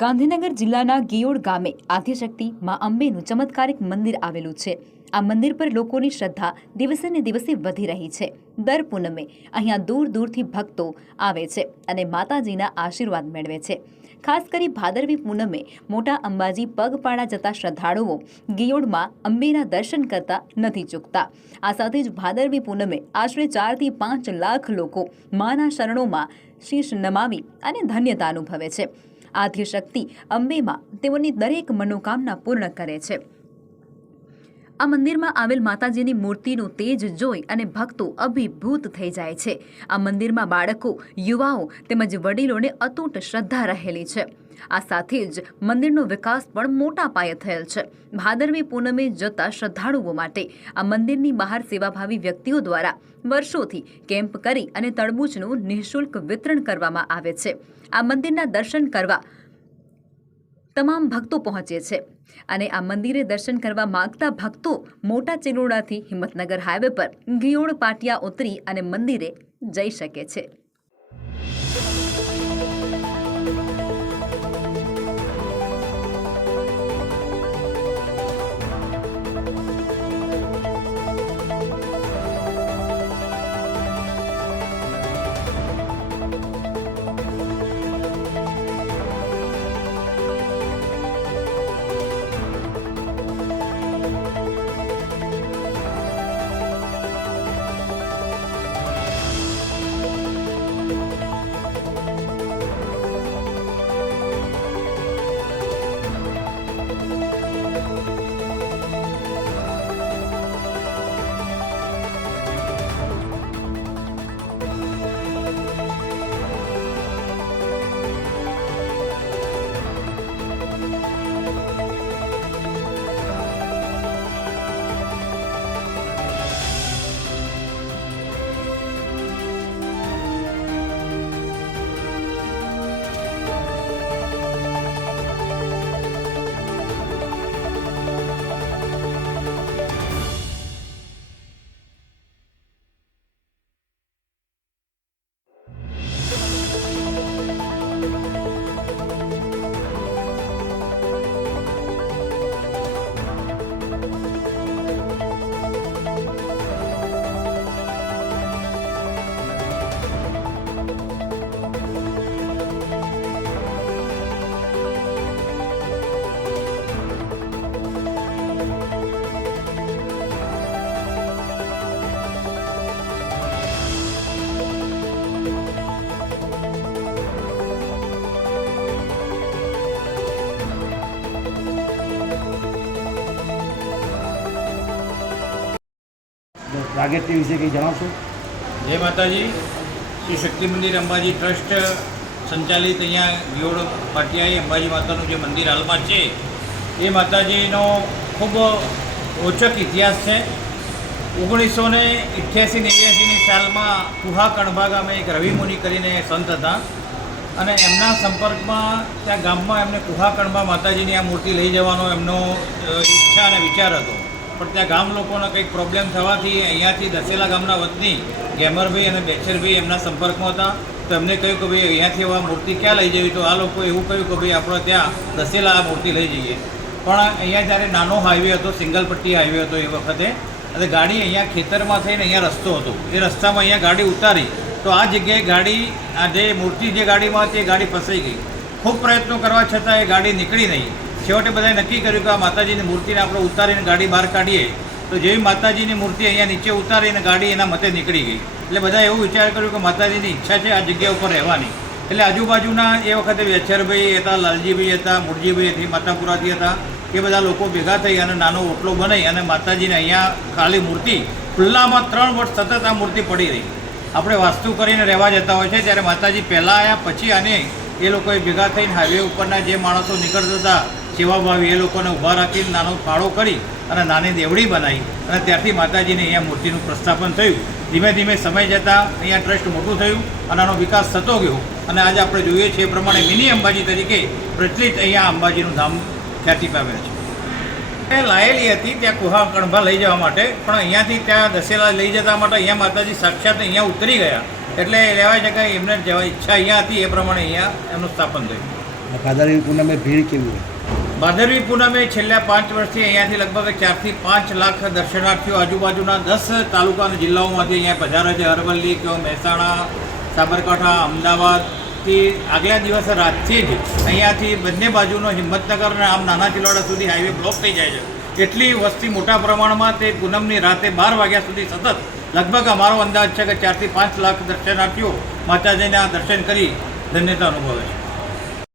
ગાંધીનગર જિલ્લાના ગિયોડ ગામે આદ્યશક્તિ મા અંબેનું ચમત્કારિક મંદિર આવેલું છે। આ મંદિર પર લોકોની શ્રદ્ધા દિવસે ને દિવસે વધી રહી છે। દર પૂનમે અહીંયા દૂર દૂરથી ભક્તો આવે છે અને માતાજીના આશીર્વાદ મેળવે છે। ખાસ કરી ભાદરવી પૂનમે મોટા અંબાજી પગપાળા જતા શ્રદ્ધાળુઓ ગિયોડમાં અંબેના દર્શન કરતા નથી ચૂકતા। આ સાથે જ ભાદરવી પૂનમે આશરે 4 થી 5 લાખ લોકો માના શરણોમાં શીશ નમાવી અને ધન્યતા અનુભવે છે। આદ્યશક્તિ અંબેમાં તેઓની દરેક મનોકામના પૂર્ણ કરે છે। આ મંદિરમાં આવેલ માતાજીની મૂર્તિનું તેજ જોઈ અને ભક્તો અભિભૂત થઈ જાય છે। આ મંદિરમાં બાળકો, યુવાઓ તેમજ વડીલોને અતૂટ શ્રદ્ધા રહેલી છે। આ સાથે જ મંદિરનો વિકાસ પણ મોટા પાયે થયેલ છે। ભાદરવી પૂનમે જતા શ્રદ્ધાળુઓ માટે આ મંદિરની બહાર સેવાભાવી વ્યક્તિઓ દ્વારા વર્ષોથી કેમ્પ કરી અને તરબૂચનું નિઃશુલ્ક વિતરણ કરવામાં આવે છે। આ મંદિરના દર્શન કરવા તમામ ભક્તો પહોંચે છે અને આ મંદિરે દર્શન કરવા માંગતા ભક્તો મોટા ચિલોડાથી હિંમતનગર હાઈવે પર ગિયોડ પાટિયા ઉતરી અને મંદિરે જઈ શકે છે। પ્રાગટ્ય વિશે કંઈ જણાવશો? જય માતાજી। શ્રી શક્તિ મંદિર અંબાજી ટ્રસ્ટ સંચાલિત અહીંયા ગિયોડ પાટિયાએ અંબાજી માતાનું જે મંદિર હાલમાં છે એ માતાજીનો ખૂબ ઓચક ઇતિહાસ છે। 1988-89ની સાલમાં કુહા કણભા ગામે એક રવિમુનિ કરીને સંત હતા અને એમના સંપર્કમાં ત્યાં ગામમાં એમને કુહા કણભા માતાજીની આ મૂર્તિ લઈ જવાનો એમનો ઈચ્છા અને વિચાર હતો, પણ ત્યાં ગામ લોકોને કંઈક પ્રોબ્લેમ થવાથી અહીંયાથી દસેલા ગામના વતની ગેમરભાઈ અને બેચરભાઈ એમના સંપર્કમાં હતા। તો એમને કહ્યું કે ભાઈ અહીંયાથી આ મૂર્તિ ક્યાં લઈ જવી? તો આ લોકોએ એવું કહ્યું કે ભાઈ આપણે ત્યાં દસેલા આ મૂર્તિ લઈ જઈએ। પણ અહીંયા જ્યારે નાનો હાઈવે હતો, સિંગલ પટ્ટી હાઈવે હતો એ વખતે, અને ગાડી અહીંયા ખેતરમાં થઈને અહીંયા રસ્તો હતો, એ રસ્તામાં અહીંયા ગાડી ઉતારી તો આ જગ્યાએ ગાડી આ જે મૂર્તિ જે ગાડીમાં હતી એ ગાડી ફસાઈ ગઈ। ખૂબ પ્રયત્નો કરવા છતાં એ ગાડી નીકળી નહીં। છેવટે બધાએ નક્કી કર્યું કે આ માતાજીની મૂર્તિને આપણે ઉતારીને ગાડી બહાર કાઢીએ। તો જેવી માતાજીની મૂર્તિ અહીંયા નીચે ઉતારીને ગાડી એના મતે નીકળી ગઈ। એટલે બધાએ એવું વિચાર કર્યું કે માતાજીની ઈચ્છા છે આ જગ્યા ઉપર રહેવાની। એટલે આજુબાજુના એ વખતે વેચરભાઈ હતા, લાલજીભાઈ હતા, મુરજીભાઈ હતી, માતાપુરાથી હતા, એ બધા લોકો ભેગા થઈ અને નાનો ઓટલો બનાવી અને માતાજીને અહીંયા ખાલી મૂર્તિ ખુલ્લામાં 3 વર્ષ સતત આ મૂર્તિ પડી રહી। આપણે વાસ્તુ કરીને રહેવા જતા હોય છે ત્યારે માતાજી પહેલાં આવ્યા, પછી આને એ લોકોએ ભેગા થઈને હાઈવે ઉપરના જે માણસો નીકળતા હતા સેવાભાવી એ લોકોને ઊભા રાખીને નાનો ફાળો કરી અને નાની દેવડી બનાવી અને ત્યારથી માતાજીને અહીંયા મૂર્તિનું પ્રસ્થાપન થયું। ધીમે ધીમે સમય જતાં અહીંયા ટ્રસ્ટ મોટું થયું અને આનો વિકાસ થતો ગયો અને આજે આપણે જોઈએ છીએ એ પ્રમાણે મિની અંબાજી તરીકે પ્રચલિત અહીંયા અંબાજીનું ધામ ખ્યાતિ પામે છે। લાયેલી હતી ત્યાં કુહા કણભા લઈ જવા માટે, પણ અહીંયાથી ત્યાં દસેલા લઈ જતા માટે અહીંયા માતાજી સાક્ષાત અહીંયા ઉતરી ગયા, એટલે લેવાય છે કે એમને જવા ઈચ્છા અહીંયા હતી એ પ્રમાણે અહીંયા એમનું સ્થાપન થયું। ભાદરવી પૂનમે ભીડ કેવી હોય? ભાદરવી પૂનમે છેલ્લા 5 વર્ષથી અહીંયાથી લગભગ 4 થી 5 લાખ દર્શનાર્થીઓ આજુબાજુના 10 તાલુકા અને જિલ્લાઓમાંથી અહીંયા પધારે છે. અરવલ્લી કે મહેસાણા, સાબરકાંઠા, અમદાવાદથી આગલા દિવસે રાતથી જ અહીંયાથી બંને બાજુનો હિંમતનગર અને આમ નાના ચિલોડા સુધી હાઈવે બ્લોક થઈ જાય છે. એટલી વસ્તી મોટા પ્રમાણમાં તે પૂનમની રાતે 12 વાગ્યા સુધી સતત લગભગ અમારો અંદાજ છે કે 4 થી 5 લાખ દર્શનાર્થીઓ માતાજીના દર્શન કરી ધન્યતા અનુભવે છે.